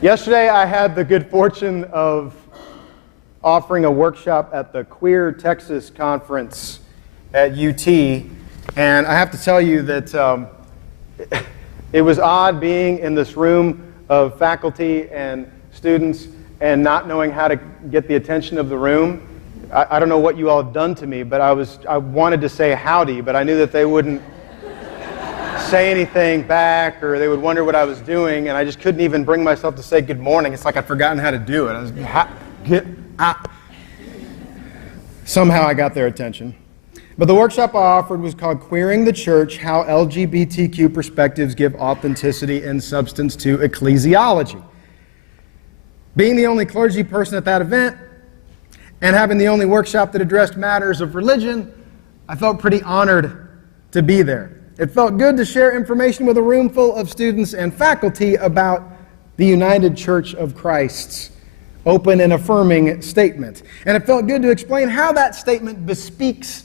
Yesterday I had the good fortune of offering a workshop at the Queer Texas Conference at UT, and I have to tell you that it was odd being in this room of faculty and students and not knowing how to get the attention of the room. I don't know what you all have done to me, but I wanted to say howdy, but I knew that they wouldn't say anything back, or they would wonder what I was doing, and I just couldn't even bring myself to say good morning. It's like I'd forgotten how to do it. Somehow I got their attention. But the workshop I offered was called Queering the Church, How LGBTQ Perspectives Give Authenticity and Substance to Ecclesiology. Being the only clergy person at that event, and having the only workshop that addressed matters of religion, I felt pretty honored to be there. It felt good to share information with a room full of students and faculty about the United Church of Christ's open and affirming statement. And it felt good to explain how that statement bespeaks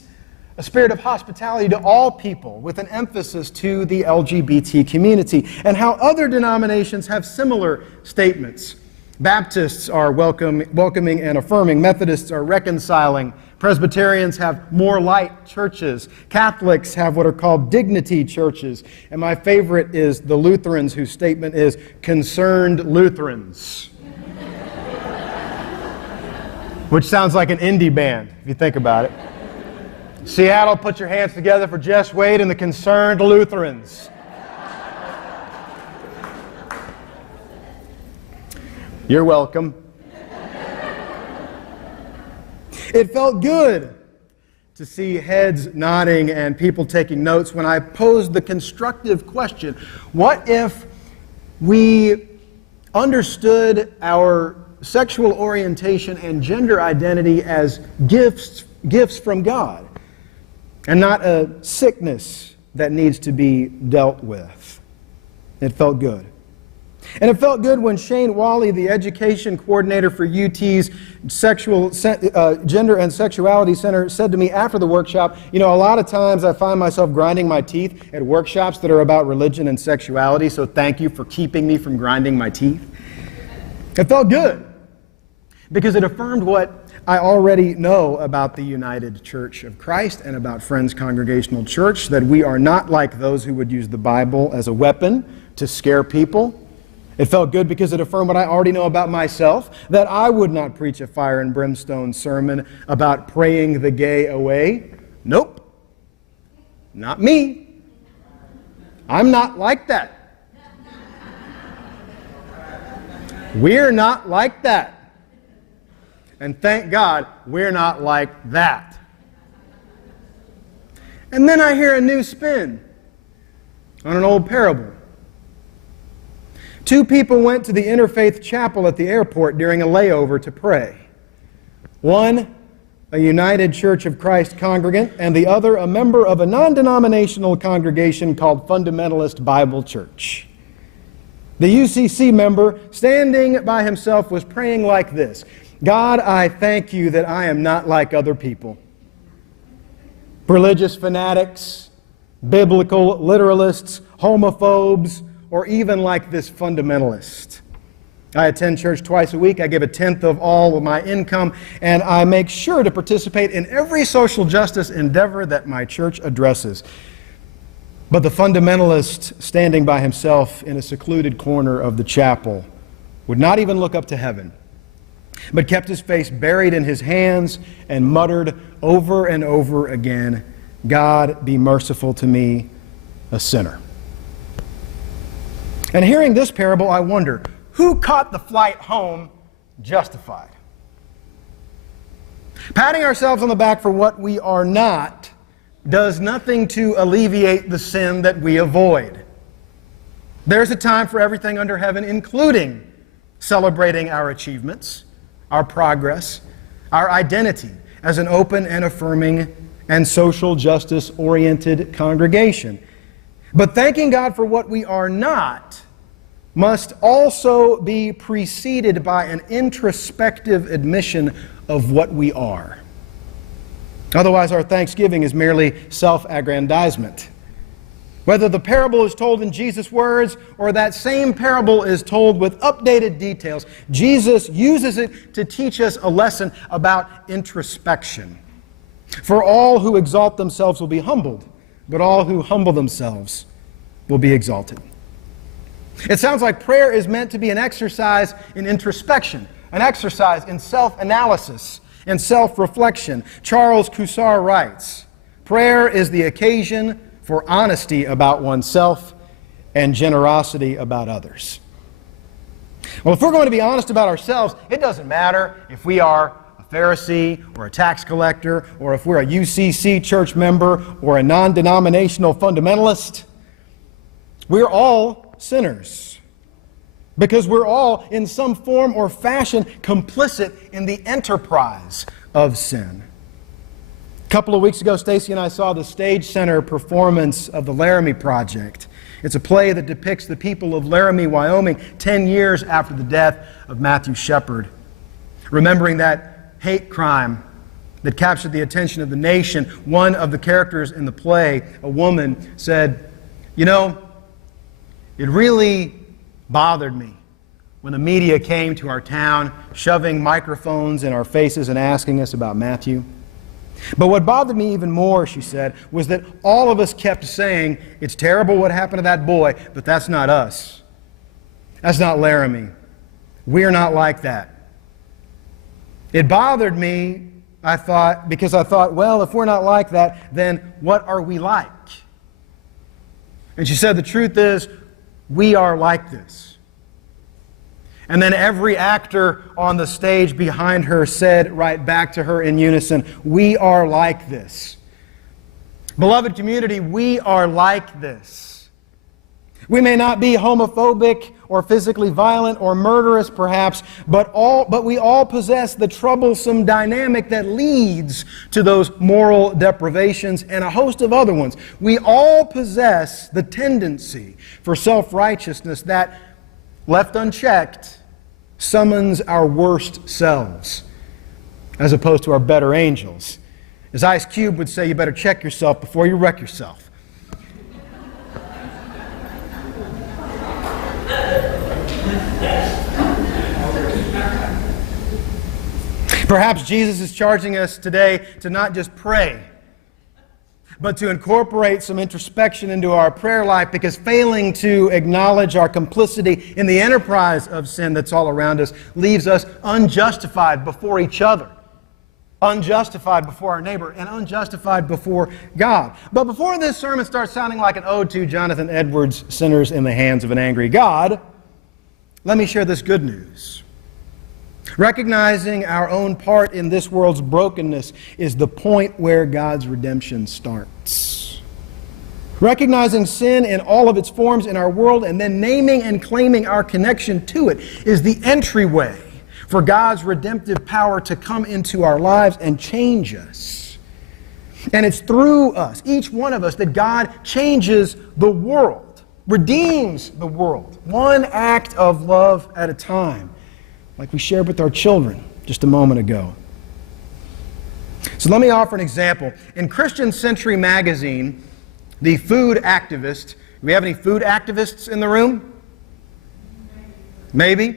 a spirit of hospitality to all people, with an emphasis to the LGBT community, and how other denominations have similar statements. Baptists are welcoming and affirming. Methodists are reconciling. Presbyterians have more light churches. Catholics have what are called dignity churches. And my favorite is the Lutherans, whose statement is concerned Lutherans. Which sounds like an indie band, if you think about it. Seattle, put your hands together for Jess Wade and the Concerned Lutherans. You're welcome. It felt good to see heads nodding and people taking notes when I posed the constructive question, what if we understood our sexual orientation and gender identity as gifts from God, and not a sickness that needs to be dealt with? It felt good. And it felt good when Shane Wally, the education coordinator for UT's Gender and Sexuality Center, said to me after the workshop, a lot of times I find myself grinding my teeth at workshops that are about religion and sexuality, so thank you for keeping me from grinding my teeth. It felt good because it affirmed what I already know about the United Church of Christ and about Friends Congregational Church, that we are not like those who would use the Bible as a weapon to scare people. It felt good because it affirmed what I already know about myself, that I would not preach a fire and brimstone sermon about praying the gay away. Nope. Not me. I'm not like that. We're not like that. And thank God we're not like that. And then I hear a new spin on an old parable. Two people went to the Interfaith Chapel at the airport during a layover to pray. One, a United Church of Christ congregant, and the other, a member of a non-denominational congregation called Fundamentalist Bible Church. The UCC member, standing by himself, was praying like this: God, I thank you that I am not like other people. Religious fanatics, biblical literalists, homophobes, or even like this fundamentalist. I attend church twice a week. I give 1/10 of all of my income, and I make sure to participate in every social justice endeavor that my church addresses. But the fundamentalist, standing by himself in a secluded corner of the chapel, would not even look up to heaven, but kept his face buried in his hands and muttered over and over again, God, be merciful to me, a sinner. And hearing this parable, I wonder, who caught the flight home justified? Patting ourselves on the back for what we are not does nothing to alleviate the sin that we avoid. There's a time for everything under heaven, including celebrating our achievements, our progress, our identity as an open and affirming and social justice-oriented congregation. But thanking God for what we are not must also be preceded by an introspective admission of what we are. Otherwise, our thanksgiving is merely self-aggrandizement. Whether the parable is told in Jesus' words or that same parable is told with updated details, Jesus uses it to teach us a lesson about introspection. For all who exalt themselves will be humbled, but all who humble themselves will be exalted. It sounds like prayer is meant to be an exercise in introspection, an exercise in self-analysis and self-reflection. Charles Cussar writes, "Prayer is the occasion for honesty about oneself and generosity about others." Well, if we're going to be honest about ourselves, it doesn't matter if we are a Pharisee or a tax collector, or if we're a UCC church member or a non-denominational fundamentalist. We're all sinners, because we're all, in some form or fashion, complicit in the enterprise of sin. A couple of weeks ago, Stacy and I saw the Stage Center performance of the Laramie Project. It's a play that depicts the people of Laramie, Wyoming, 10 years after the death of Matthew Shepard. Remembering that hate crime that captured the attention of the nation, one of the characters in the play, a woman, said, "You know, it really bothered me when the media came to our town, shoving microphones in our faces and asking us about Matthew. But what bothered me even more," she said, "was that all of us kept saying, 'It's terrible what happened to that boy, but that's not us. That's not Laramie. We're not like that.' It bothered me, I thought, because I thought, well, if we're not like that, then what are we like?" And she said, "The truth is, we are like this." And then every actor on the stage behind her said right back to her in unison, "We are like this." Beloved community, we are like this. We may not be homophobic or physically violent or murderous perhaps, but we all possess the troublesome dynamic that leads to those moral deprivations and a host of other ones. We all possess the tendency for self-righteousness that, left unchecked, summons our worst selves as opposed to our better angels. As Ice Cube would say, you better check yourself before you wreck yourself. Perhaps Jesus is charging us today to not just pray, but to incorporate some introspection into our prayer life, because failing to acknowledge our complicity in the enterprise of sin that's all around us leaves us unjustified before each other, unjustified before our neighbor, and unjustified before God. But before this sermon starts sounding like an ode to Jonathan Edwards' Sinners in the Hands of an Angry God, let me share this good news. Recognizing our own part in this world's brokenness is the point where God's redemption starts. Recognizing sin in all of its forms in our world and then naming and claiming our connection to it is the entryway for God's redemptive power to come into our lives and change us. And it's through us, each one of us, that God changes the world, redeems the world, one act of love at a time, like we shared with our children just a moment ago. So let me offer an example. In Christian Century magazine, the food activist, do we have any food activists in the room? Maybe.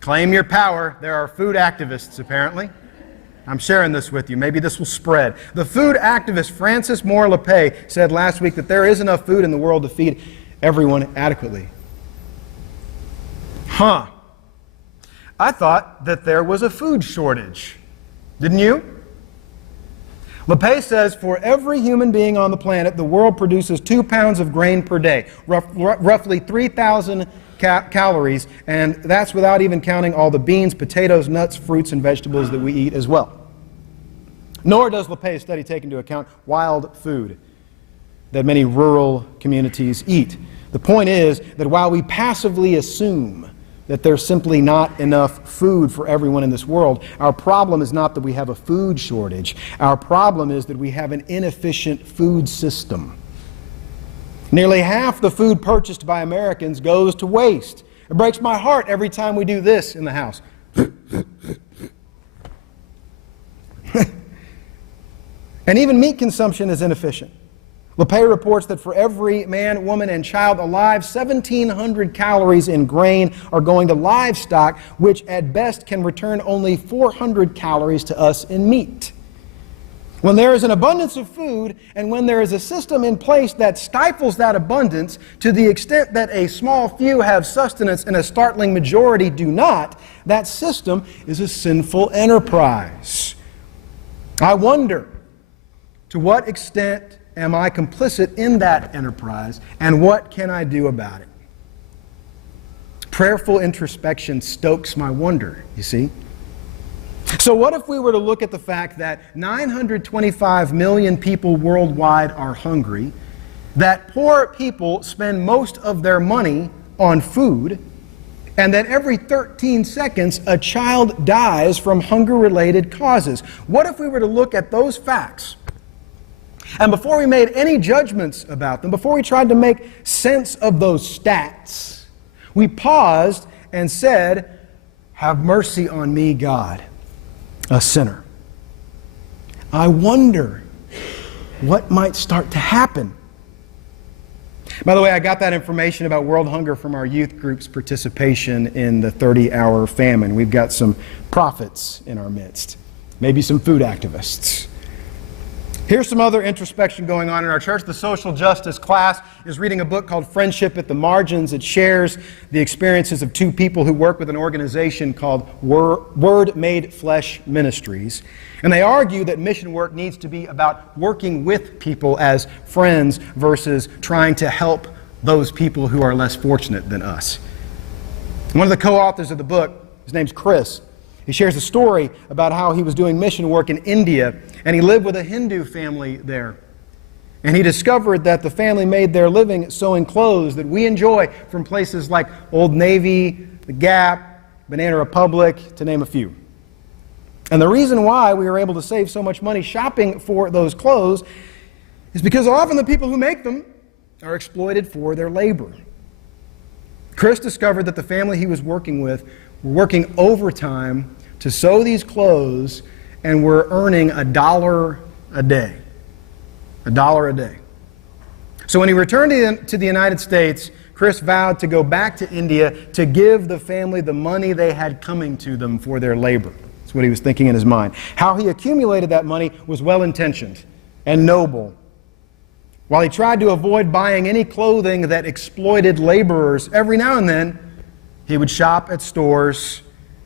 Claim your power. There are food activists, apparently. I'm sharing this with you. Maybe this will spread. The food activist Francis Moore LePay said last week that there is enough food in the world to feed everyone adequately. I thought that there was a food shortage. Didn't you? LePay says for every human being on the planet, the world produces 2 pounds of grain per day, roughly 3,000 calories, and that's without even counting all the beans, potatoes, nuts, fruits, and vegetables that we eat as well. Nor does LePay's study take into account wild food that many rural communities eat. The point is that while we passively assume that there's simply not enough food for everyone in this world, our problem is not that we have a food shortage. Our problem is that we have an inefficient food system. Nearly half the food purchased by Americans goes to waste. It breaks my heart every time we do this in the house. And even meat consumption is inefficient. LePay reports that for every man, woman, and child alive, 1,700 calories in grain are going to livestock, which at best can return only 400 calories to us in meat. When there is an abundance of food, and when there is a system in place that stifles that abundance to the extent that a small few have sustenance and a startling majority do not, that system is a sinful enterprise. I wonder, to what extent am I complicit in that enterprise, and what can I do about it? Prayerful introspection stokes my wonder, you see. So what if we were to look at the fact that 925 million people worldwide are hungry, that poor people spend most of their money on food, and that every 13 seconds a child dies from hunger-related causes? What if we were to look at those facts, and before we made any judgments about them, before we tried to make sense of those stats, we paused and said, "Have mercy on me, God, a sinner"? I wonder what might start to happen. By the way, I got that information about world hunger from our youth group's participation in the 30-hour famine. We've got some prophets in our midst, maybe some food activists. Here's some other introspection going on in our church. The social justice class is reading a book called Friendship at the Margins. It shares the experiences of two people who work with an organization called Word Made Flesh Ministries. And they argue that mission work needs to be about working with people as friends versus trying to help those people who are less fortunate than us. One of the co-authors of the book, his name's Chris, he shares a story about how he was doing mission work in India, and he lived with a Hindu family there. And he discovered that the family made their living sewing clothes that we enjoy from places like Old Navy, The Gap, Banana Republic, to name a few. And the reason why we were able to save so much money shopping for those clothes is because often the people who make them are exploited for their labor. Chris discovered that the family he was working with were working overtime to sew these clothes and were earning $1 a day. $1 a day. So when he returned to the United States, Chris vowed to go back to India to give the family the money they had coming to them for their labor. That's what he was thinking in his mind. How he accumulated that money was well-intentioned and noble. While he tried to avoid buying any clothing that exploited laborers, every now and then he would shop at stores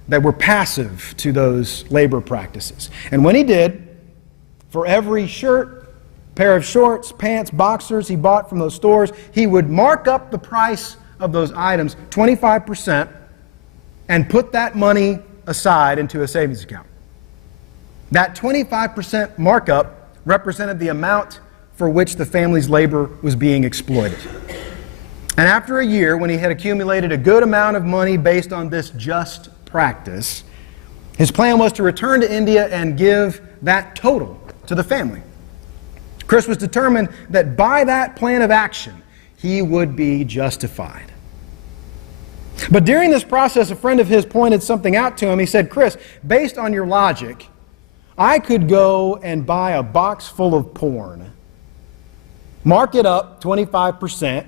that were passive to those labor practices. And when he did, for every shirt, pair of shorts, pants, boxers he bought from those stores, he would mark up the price of those items 25% and put that money aside into a savings account. That 25% markup represented the amount for which the family's labor was being exploited. And after a year, when he had accumulated a good amount of money based on this just practice, his plan was to return to India and give that total to the family. Chris was determined that by that plan of action, he would be justified. But during this process, a friend of his pointed something out to him. He said, "Chris, based on your logic, I could go and buy a box full of porn, mark it up 25%,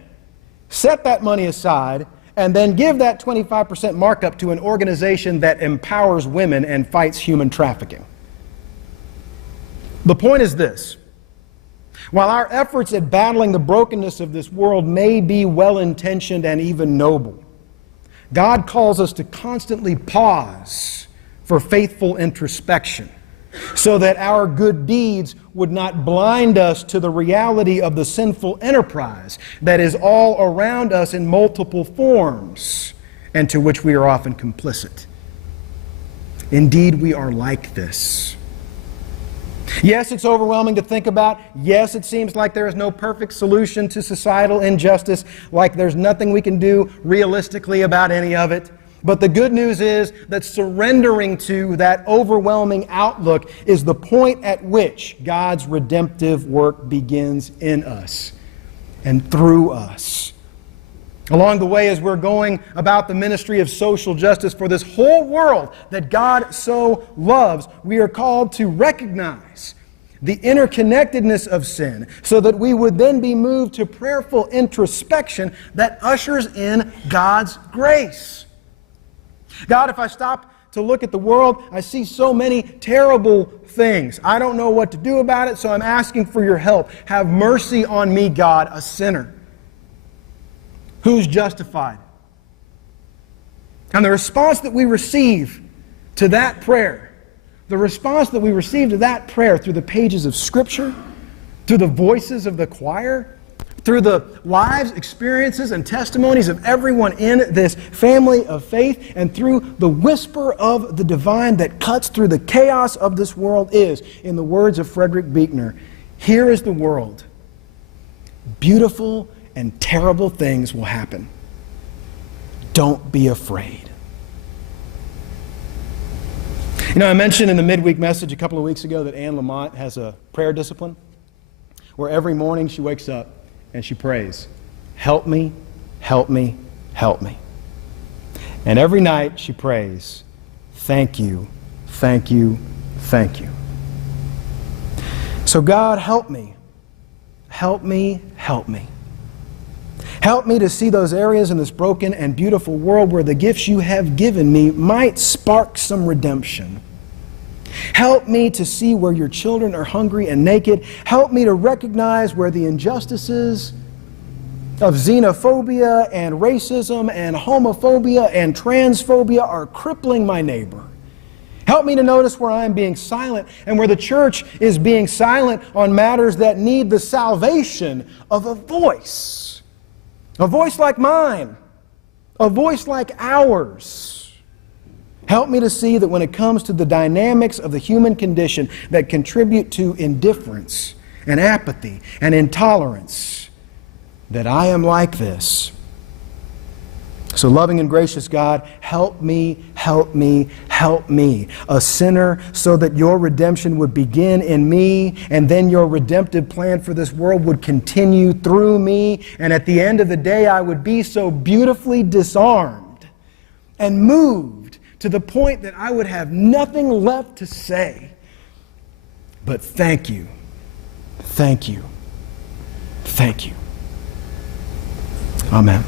set that money aside, and then give that 25% markup to an organization that empowers women and fights human trafficking." The point is this: while our efforts at battling the brokenness of this world may be well-intentioned and even noble, God calls us to constantly pause for faithful introspection, so that our good deeds would not blind us to the reality of the sinful enterprise that is all around us in multiple forms, and to which we are often complicit. Indeed, we are like this. Yes, it's overwhelming to think about. Yes, it seems like there is no perfect solution to societal injustice, like there's nothing we can do realistically about any of it. But the good news is that surrendering to that overwhelming outlook is the point at which God's redemptive work begins in us and through us. Along the way, as we're going about the ministry of social justice for this whole world that God so loves, we are called to recognize the interconnectedness of sin, so that we would then be moved to prayerful introspection that ushers in God's grace. God, if I stop to look at the world, I see so many terrible things. I don't know what to do about it, so I'm asking for your help. Have mercy on me, God, a sinner who's justified. And the response that we receive to that prayer, the response that we receive to that prayer through the pages of Scripture, through the voices of the choir, through the lives, experiences, and testimonies of everyone in this family of faith, and through the whisper of the divine that cuts through the chaos of this world is, in the words of Frederick Buechner, here is the world. Beautiful and terrible things will happen. Don't be afraid. You know, I mentioned in the midweek message a couple of weeks ago that Anne Lamont has a prayer discipline where every morning she wakes up and she prays, help me, help me, help me. And every night she prays, thank you, thank you, thank you. So God, help me, help me, help me. Help me to see those areas in this broken and beautiful world where the gifts you have given me might spark some redemption. Help me to see where your children are hungry and naked. Help me to recognize where the injustices of xenophobia and racism and homophobia and transphobia are crippling my neighbor. Help me to notice where I am being silent and where the church is being silent on matters that need the salvation of a voice like mine, a voice like ours. Help me to see that when it comes to the dynamics of the human condition that contribute to indifference and apathy and intolerance, that I am like this. So loving and gracious God, help me, help me, help me, a sinner, so that your redemption would begin in me, and then your redemptive plan for this world would continue through me, and at the end of the day I would be so beautifully disarmed and moved to the point that I would have nothing left to say but thank you, thank you, thank you. Amen.